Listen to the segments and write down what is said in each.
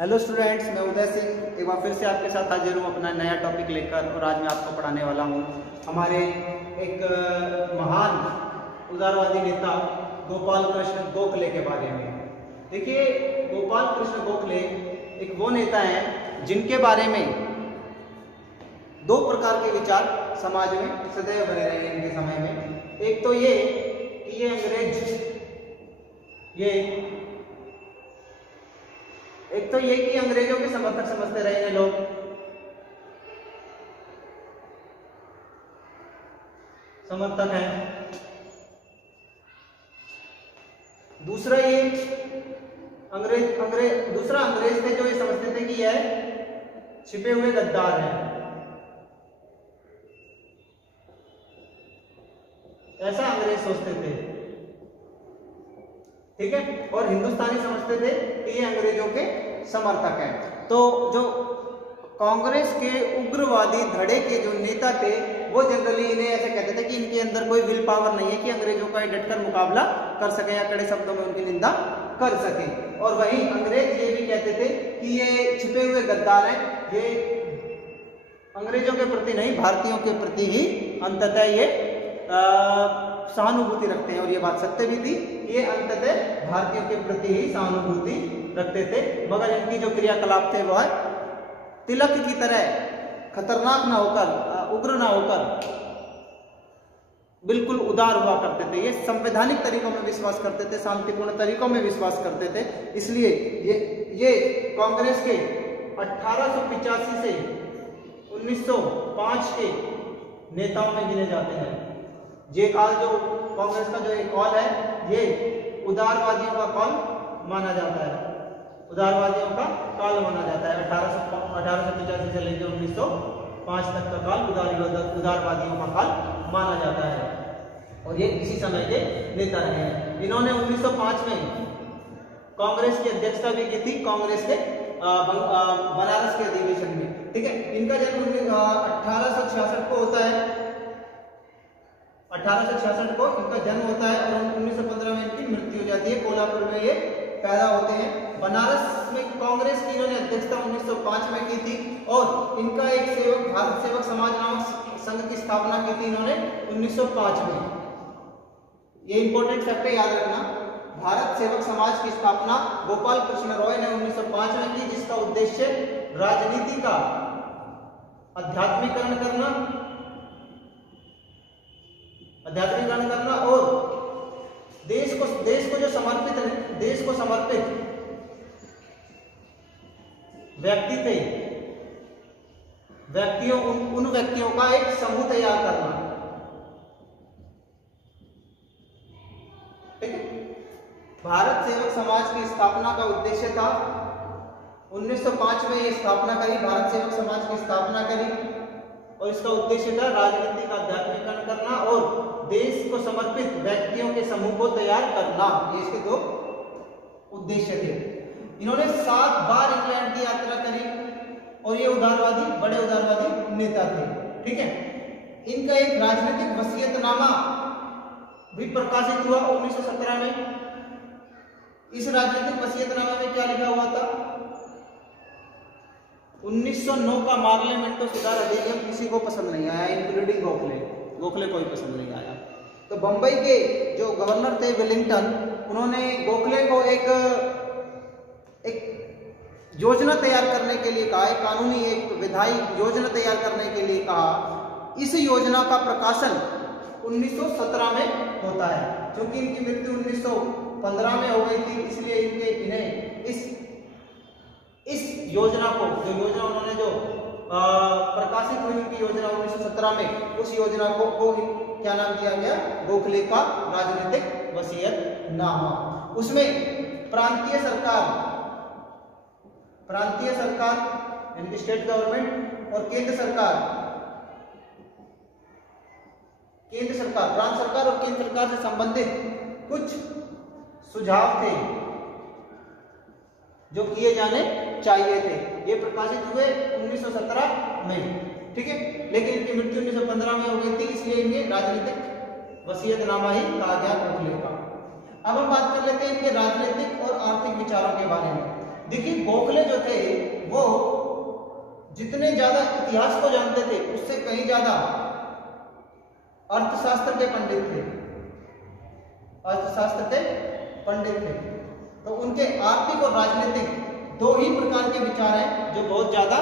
Hello students, मैं उदय सिंह एक बार फिर से आपके साथ हाजिर हूँ अपना नया टॉपिक लेकर। और आज मैं आपको पढ़ाने वाला हूँ हमारे एक महान उदारवादी नेता गोपाल कृष्ण गोखले के बारे में। देखिए, गोपाल कृष्ण गोखले एक वो नेता हैं जिनके बारे में दो प्रकार के विचार समाज में सदैव बने रहे हैं इनके समय में। एक तो ये कि ये अंग्रेजों के समर्थक समझते रहे हैं लोग। समर्थक हैं। दूसरा ये अंग्रेज थे जो ये समझते थे कि यह छिपे हुए गद्दार हैं। ऐसा अंग्रेज सोचते थे, ठीक है। और हिंदुस्तानी समझते थे कि ये अंग्रेजों के समर्थक हैं। तो जो कांग्रेस के उग्रवादी धड़े के जो नेता थे वो जनरली इन्हें ऐसे कहते थे कि इनके अंदर कोई विल पावर नहीं है कि अंग्रेजों का डटकर मुकाबला कर सके या कड़े शब्दों में उनकी निंदा कर सके। और वहीं अंग्रेज ये भी कहते थे कि ये छिपे हुए गद्दार हैं, ये अंग्रेजों के प्रति नहीं भारतीयों के प्रति ही अंततः ये सहानुभूति रखते हैं। और ये बात सत्य भी थी, ये अंततः भारतीयों के प्रति ही सहानुभूति रखते थे। मगर इनकी जो क्रियाकलाप थे वह तिलक की तरह खतरनाक ना होकर, उग्र ना होकर बिल्कुल उदार हुआ करते थे। ये संवैधानिक तरीकों में विश्वास करते थे, शांतिपूर्ण तरीकों में विश्वास करते थे। इसलिए ये कांग्रेस के 1885 से 1905 के नेताओं में गिने जाते हैं। ये काल जो कांग्रेस का जो एक काल है, ये उदारवादियों का काल माना जाता है। उदारवादियों का काल माना जाता है। 1885 से लेकर 1905 तक का काल उदारवादियों का काल माना जाता है। और ये इसी समय के नेता रहे हैं। इन्होंने 1905 में कांग्रेस की अध्यक्षता भी की थी, कांग्रेस के बनारस के अधिवेशन में, ठीक है। इनका जन्म 1866 को होता है। 1866 को इनका जन्म होता है और 1915 में इनकी मृत्यु हो जाती है। कोल्हापुर में ये पैदा होते हैं। बनारस में कांग्रेस की इन्होंने अध्यक्षता 1905 में की थी। और इनका एक सेवक भारत सेवक समाज नामक संघ की स्थापना की थी इन्होंने 1905 में। ये इंपॉर्टेंट फैक्ट है, याद रखना। भारत सेवक समाज की स्थापना गोपाल कृष्ण रॉय ने 1905 में की, जिसका उद्देश्य राजनीति का आध्यात्मिकरण करना और देश को समर्पित व्यक्ति थे, उन व्यक्तियों का एक समूह तैयार करना, ठीक है। भारत सेवक समाज की स्थापना का उद्देश्य था 1905 में ये स्थापना करी, भारत सेवक समाज की स्थापना करी। और इसका उद्देश्य था राजनीति का आध्यात्मिकरण करना और देश को समर्पित व्यक्तियों के समूह को तैयार करना। ये इसके दो उद्देश्य थे। इन्होंने 7 बार इंग्लैंड की यात्रा करी और ये बड़े उदारवादी नेता थे, ठीक है। इनका एक राजनीतिक वसीयतनामा भी प्रकाशित हुआ 1917 में। इस राजनीतिक वसीयतनामा में क्या लिखा हुआ था? 1909 का पार्लियामेंट सुधार अधिनियम किसी को पसंद नहीं आया, इंक्लूडिंग गोखले को ही पसंद नहीं आया। तो बंबई के जो गवर्नर थे वेलिंगटन, उन्होंने गोखले को एक योजना तैयार करने के लिए कहा, एक कानूनी एक विधायी योजना तैयार करने के लिए कहा। इस योजना का प्रकाशन 1917 में होता है। क्योंकि इनकी मृत्यु 1915 में हो गई थी, इसलिए इन्हें इस योजना को, जो योजना उन्होंने जो प्रकाशित हुई उनकी योजना 1917 में, उस योजना को क्या नाम दिया गया? गोखले का राजनीतिक वसीयतनामा। उसमें प्रांतीय सरकार यानी कि स्टेट गवर्नमेंट और केंद्र सरकार, प्रांत सरकार और केंद्र सरकार से संबंधित कुछ सुझाव थे जो किए जाने चाहिए थे। ये प्रकाशित हुए 1917 में, ठीक है। लेकिन इनकी मृत्यु 1915 में हो गई थी, इसलिए इन्हें राजनीतिक वसीयतनामा ही कहा गया गोखले का। अब हम बात कर लेते हैं इनके राजनीतिक और आर्थिक विचारों के बारे में। देखिए गोखले जो थे वो जितने ज्यादा इतिहास को जानते थे उससे कहीं ज्यादा अर्थशास्त्र के पंडित थे, अर्थशास्त्र के पंडित थे। तो उनके आर्थिक और राजनीतिक दो ही प्रकार के विचार हैं जो बहुत ज्यादा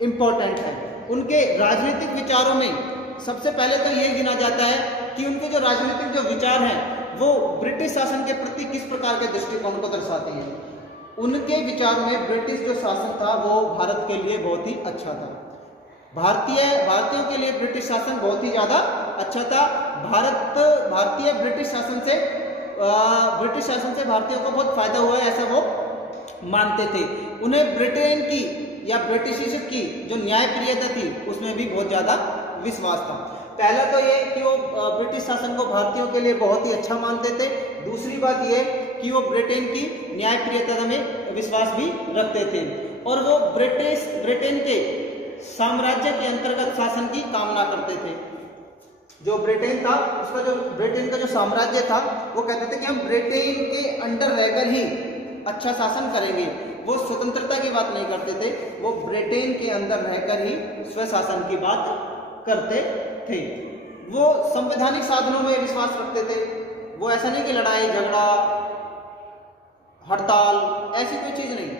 इंपॉर्टेंट है। उनके राजनीतिक विचारों में सबसे पहले तो ये गिना जाता है कि उनके जो राजनीतिक जो विचार हैं वो ब्रिटिश शासन के प्रति किस प्रकार के दृष्टिकोण को दर्शाते हैं। उनके विचार में ब्रिटिश जो शासन था वो भारत के लिए बहुत ही अच्छा था, भारतीयों के लिए ब्रिटिश शासन बहुत ही ज्यादा अच्छा था। भारतीय ब्रिटिश शासन से भारतीयों को बहुत फायदा हुआ है ऐसा वो मानते थे। उन्हें ब्रिटेन की या ब्रिटिशशिप की जो न्यायप्रियता थी उसमें भी बहुत ज्यादा विश्वास था। पहला तो ये कि वो ब्रिटिश शासन को भारतीयों के लिए बहुत ही अच्छा मानते थे। दूसरी बात ये कि वो ब्रिटेन की न्यायप्रियता में विश्वास भी रखते थे और वो ब्रिटेन के साम्राज्य के अंतर्गत शासन की कामना करते थे। जो ब्रिटेन था उसका जो ब्रिटेन का जो साम्राज्य था वो कहते थे कि हम ब्रिटेन के अंडर रहकर ही अच्छा शासन करेंगे। वो स्वतंत्रता की बात नहीं करते थे, वो ब्रिटेन के अंदर रहकर ही स्वशासन की बात करते थे। वो संवैधानिक साधनों में विश्वास रखते थे। वो ऐसा नहीं कि लड़ाई झगड़ा हड़ताल ऐसी कोई चीज नहीं।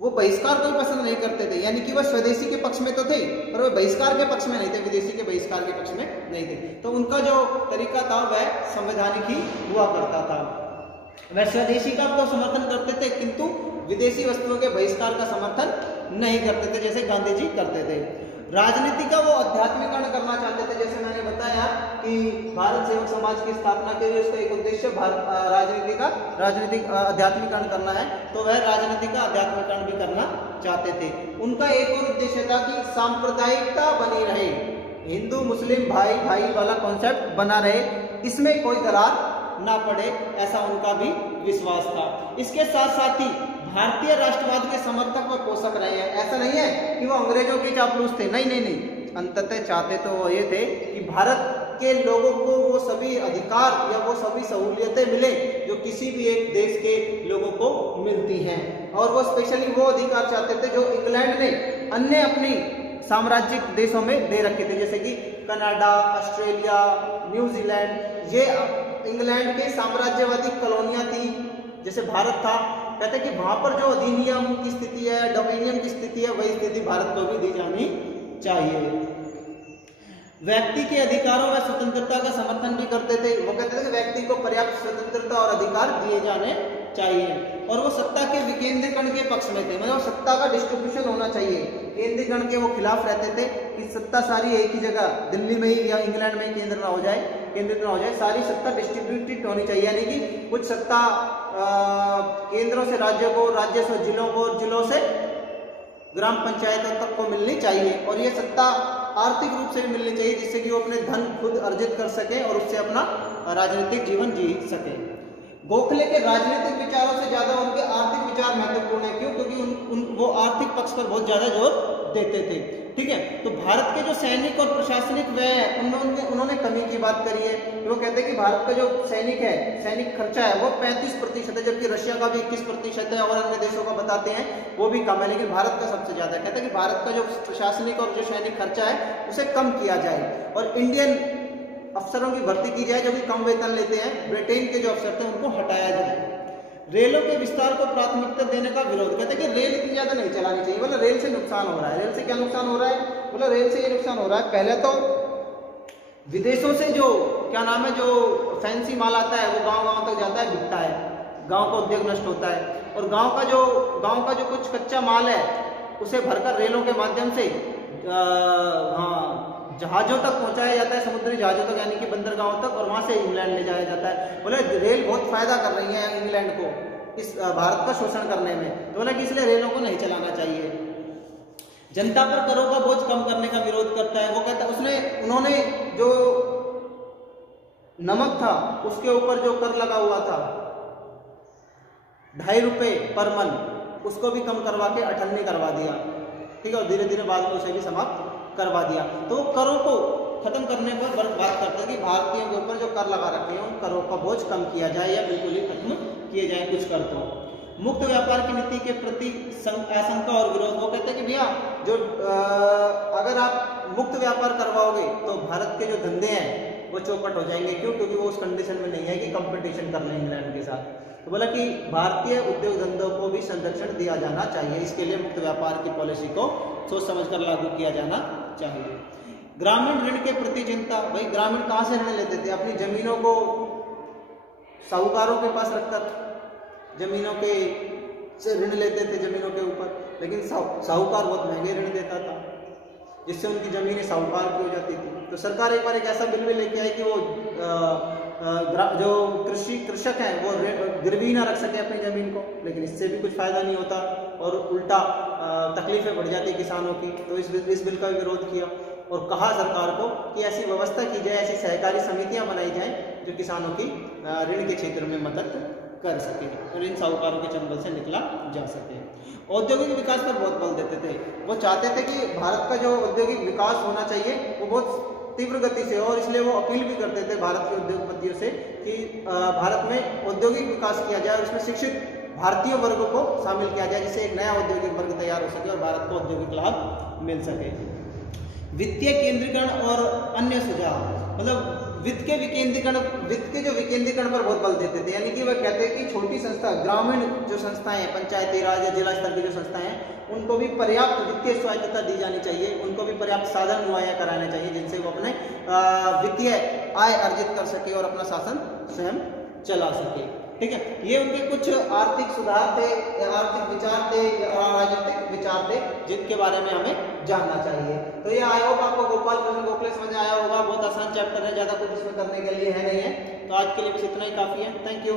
वो बहिष्कार को पसंद नहीं करते थे, यानी कि वह स्वदेशी के पक्ष में तो थे पर वह बहिष्कार के पक्ष में नहीं थे, विदेशी के बहिष्कार के पक्ष में नहीं थे। तो उनका जो तरीका था वह संवैधानिक ही हुआ करता था। वह स्वदेशी का तो समर्थन करते थे किंतु विदेशी वस्तुओं के बहिष्कार का समर्थन नहीं करते थे जैसे गांधी जी करते थे। राजनीति का वो अध्यात्मीकरण करना चाहते थे। जैसे मैंने बताया कि भारत सेवक समाज की स्थापना के लिए उसका एक उद्देश्य राजनीतिक अध्यात्मीकरण करना है, तो वह राजनीति का अध्यात्मीकरण भी करना चाहते थे। उनका एक और उद्देश्य था कि सांप्रदायिकता बनी रहे, हिंदू मुस्लिम भाई भाई वाला कॉन्सेप्ट बना रहे, इसमें कोई दरार ना पड़े, ऐसा उनका भी विश्वास था। इसके साथ साथ ही भारतीय राष्ट्रवाद के समर्थक व पोषक रहे हैं। ऐसा नहीं है कि वो अंग्रेजों के चापलूस थे, नहीं। अंततः चाहते तो वो ये थे कि भारत के लोगों को वो सभी अधिकार या वो सभी सहूलियतें मिले जो किसी भी एक देश के लोगों को मिलती हैं। और वो स्पेशली वो अधिकार चाहते थे जो इंग्लैंड ने अन्य अपनी साम्राज्यिक देशों में दे रखे थे, जैसे कि कनाडा, ऑस्ट्रेलिया, न्यूजीलैंड, ये इंग्लैंड के साम्राज्यवादी कॉलोनियां थी। जैसे भारत था, कहते कि वहां पर जो अधिनियम की स्थिति है, डोमिनियन की स्थिति है, वही स्थिति भारत को भी दी जानी चाहिए। व्यक्ति के अधिकारों व स्वतंत्रता का समर्थन भी करते थे। वो कहते थे कि व्यक्ति को पर्याप्त स्वतंत्रता और अधिकार दिए जाने चाहिए। और वो सत्ता के विकेंद्रीकरण के पक्ष में थे, मतलब सत्ता का डिस्ट्रीब्यूशन होना चाहिए। केंद्रीकरण के वो खिलाफ रहते थे कि सत्ता सारी एक ही जगह दिल्ली में ही या इंग्लैंड में ही केंद्रित ना हो जाए, सारी सत्ता डिस्ट्रीब्यूटेड होनी चाहिए। यानी कि कुछ सत्ता केंद्रों से राज्यों को, राज्य से जिलों को, जिलों से ग्राम पंचायतों तक को मिलनी चाहिए। और ये सत्ता आर्थिक रूप से भी मिलनी चाहिए जिससे कि वो अपने धन खुद अर्जित कर सके और उससे अपना राजनीतिक जीवन जी सके। गोखले के राजनीतिक विचारों से ज्यादा उनके आर्थिक विचार महत्वपूर्ण है। क्यों? क्योंकि वो आर्थिक पक्ष पर बहुत ज्यादा जोर देते थे। ठीक है, तो भारत के जो सैनिक और प्रशासनिक व्यय है उन्होंने कमी की बात करी है। वो कहते हैं कि भारत का जो सैनिक खर्चा है वो 35% है, जबकि रशिया का भी 21% है और अन्य देशों का बताते हैं वो भी कम है, लेकिन भारत का सबसे ज्यादा है। कहते हैं कि भारत का जो प्रशासनिक और जो सैनिक खर्चा है उसे कम किया जाए और इंडियन अफसरों की भर्ती की जाए जो कि कम वेतन लेते हैं। ब्रिटेन के जो अफसर थे उनको हटाया जाए। रेलों के विस्तार को प्राथमिकता देने का विरोध। कहते हैं कि रेल इतनी ज्यादा नहीं चलानी चाहिए। बोला रेल से नुकसान हो रहा है। रेल से क्या नुकसान हो रहा है? बोला रेल से ये नुकसान हो रहा है, पहले तो विदेशों से जो जो फैंसी माल आता है वो गांव तक जाता है, बिकता है, गांव का उद्योग नष्ट होता है। और गांव का जो कुछ कच्चा माल है उसे भरकर रेलों के माध्यम से जहाजों तक पहुंचाया जाता है, समुद्री जहाजों तक, यानी कि बंदरगाहों तक, और वहां से इंग्लैंड ले जाया जाता है। बोले रेल बहुत फायदा कर रही है इंग्लैंड को इस भारत का शोषण करने में, तो बोला कि इसलिए रेलों को नहीं चलाना चाहिए। जनता पर करों का बोझ कम करने का विरोध करता है। वो कहता है उन्होंने जो नमक था उसके ऊपर जो कर लगा हुआ था 2.5 रुपए पर मन, उसको भी कम करवा के 98 करवा दिया। ठीक है, और धीरे धीरे बाद में उसे भी समाप्त करवा दिया। तो करों को खत्म करने पर बात करते हैं कि भारतीयों के ऊपर जो कर लगा रखे हैं उन करों का बोझ कम किया जाए या बिल्कुल ही खत्म किए जाए कुछ कर। तो मुक्त व्यापार की नीति के प्रति आशंका और विरोध। वो कहते हैं कि भैया जो अगर आप मुक्त व्यापार करवाओगे तो भारत के जो धंधे हैं वो चौपट हो जाएंगे। क्यों? क्योंकि वो उस कंडीशन में नहीं है कि कंपटीशन कर लें इंग्लैंड के साथ। तो बोला कि भारतीय उद्योग धंधों को भी संरक्षण दिया जाना चाहिए, इसके लिए मुक्त व्यापार की पॉलिसी को सोच समझकर लागू किया जाना चाहिए। ग्रामीण ऋण के प्रति चिंता। भाई ग्रामीण कहाँ से ऋण लेते थे? अपनी जमीनों को साहूकारों के पास रखकर जमीनों के से ऋण लेते थे जमीनों के ऊपर, लेकिन साहूकार बहुत महंगे ऋण देता था जिससे उनकी जमीनें साहूकार की हो जाती थी। तो सरकार एक बार एक ऐसा बिल भी लेके आई कि वो जो कृषक हैं वो गिरवी ना रख सके अपनी जमीन को, लेकिन इससे भी कुछ फायदा नहीं होता और उल्टा तकलीफें बढ़ जाती किसानों की। तो इस बिल का विरोध किया और कहा सरकार को कि ऐसी व्यवस्था की जाए, ऐसी सहकारी समितियां बनाई जाएं जो किसानों की ऋण के क्षेत्र में मदद कर सके और इन साहूकारों के चंगुल से निकला जा सके। औद्योगिक विकास पर बहुत बल देते थे। वो चाहते थे कि भारत का जो औद्योगिक विकास होना चाहिए वो बहुत तीव्र गति से, और इसलिए वो अपील भी करते थे भारत के उद्योगपतियों से कि भारत में औद्योगिक विकास किया जाए और उसमें शिक्षित भारतीय वर्ग को शामिल किया जाए, जिससे एक नया औद्योगिक वर्ग तैयार हो सके और भारत को औद्योगिक लाभ मिल सके। वित्तीय केंद्रीकरण और अन्य सुझाव। मतलब वित्त के जो विकेंद्रीकरण पर बहुत बल देते थे, यानी कि वह कहते हैं कि छोटी संस्था, ग्रामीण जो संस्थाएं हैं, पंचायती राज या जिला स्तर की जो संस्थाएं हैं, उनको भी पर्याप्त वित्तीय स्वायत्तता दी जानी चाहिए, उनको भी पर्याप्त साधन मुहैया कराने चाहिए जिनसे वो अपने वित्तीय आय अर्जित कर सके और अपना शासन स्वयं चला सके। ठीक है, ये उनके कुछ आर्थिक सुधार थे, आर्थिक विचार थे, राजनीतिक विचार थे जिनके बारे में हमें जानना चाहिए। तो ये आई होप आपको गोपाल कृष्ण गोखले समझ आया होगा। बहुत आसान चैप्टर है, ज्यादा कुछ इसमें करने के लिए है नहीं है। तो आज के लिए बस इतना ही काफी है। Thank you.